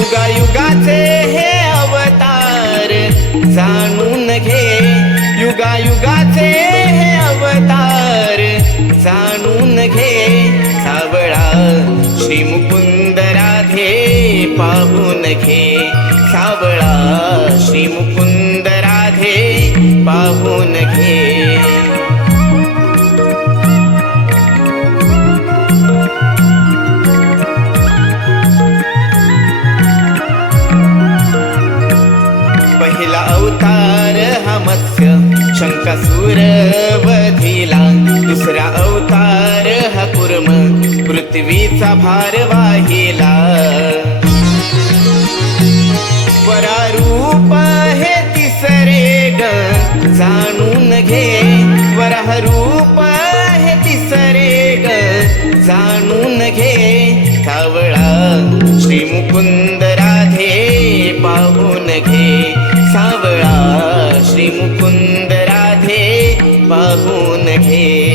युगा युगाचे हे अवतार जाणून घे. युगा युगाचे हे अवतार जाणून घे. सावळा श्री मुकुंद राधे पाहून घे. सावळा श्री मुकुंद राधे पाहून घे. पहिला अवतार हा मत्स्य शंकासूर वधिला दुसरा अवतार हा कुर्म पृथ्वीचा भार वाहिला. वरारूप हे तिसरे ग जाणून घे. वराह रूप हे तिसरे ग जाणून घे.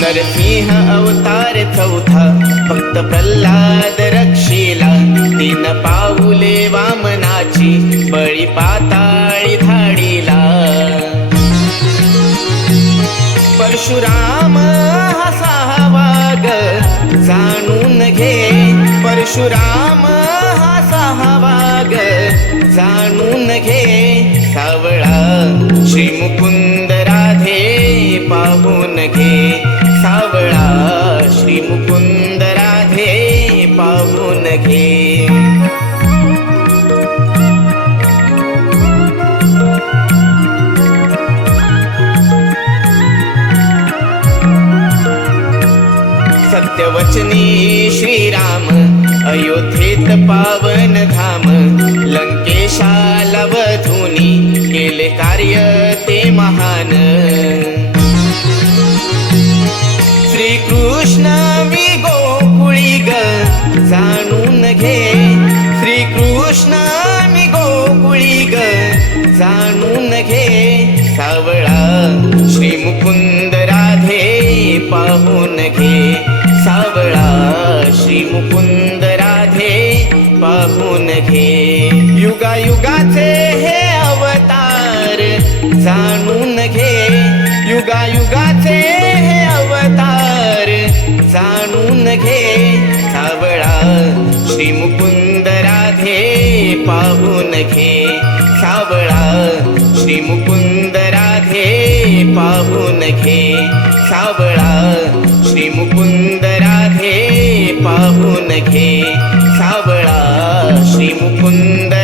नरसिंह अवतार चौथा भक्त प्रल्हाद रक्षिला. तीन पाऊले वामनाची बळी पाताळी धाडीला. परशुराम परशुराम हा सहावा ग जाणून घे सावळा. श्री मुकुंद राधे पाहून घे सावळा. श्री मुकुंद राधे पाहून घे. सत्यवचनी श्रीराम अयोध्येत पावन धाम लंकेशाला वधुनी केले कार्य ते महान. श्रीकृष्ण मी गोकुळी ग जाणून घे. श्रीकृष्ण मी गोकुळी ग जाणून घे. सावळा श्री मुकुंद राधे पाहून घे. सावळा श्री मुकुंद जाणून घे. युगायुगाचे हे अवतार. जाणून घे. सावळा श्री मुकुंद राधे पाहून घे. सावळा श्री मुकुंद राधे पाहून घे. सावळा श्री मुकुंद राधे पाहून घे. सावळा श्री मुकुंद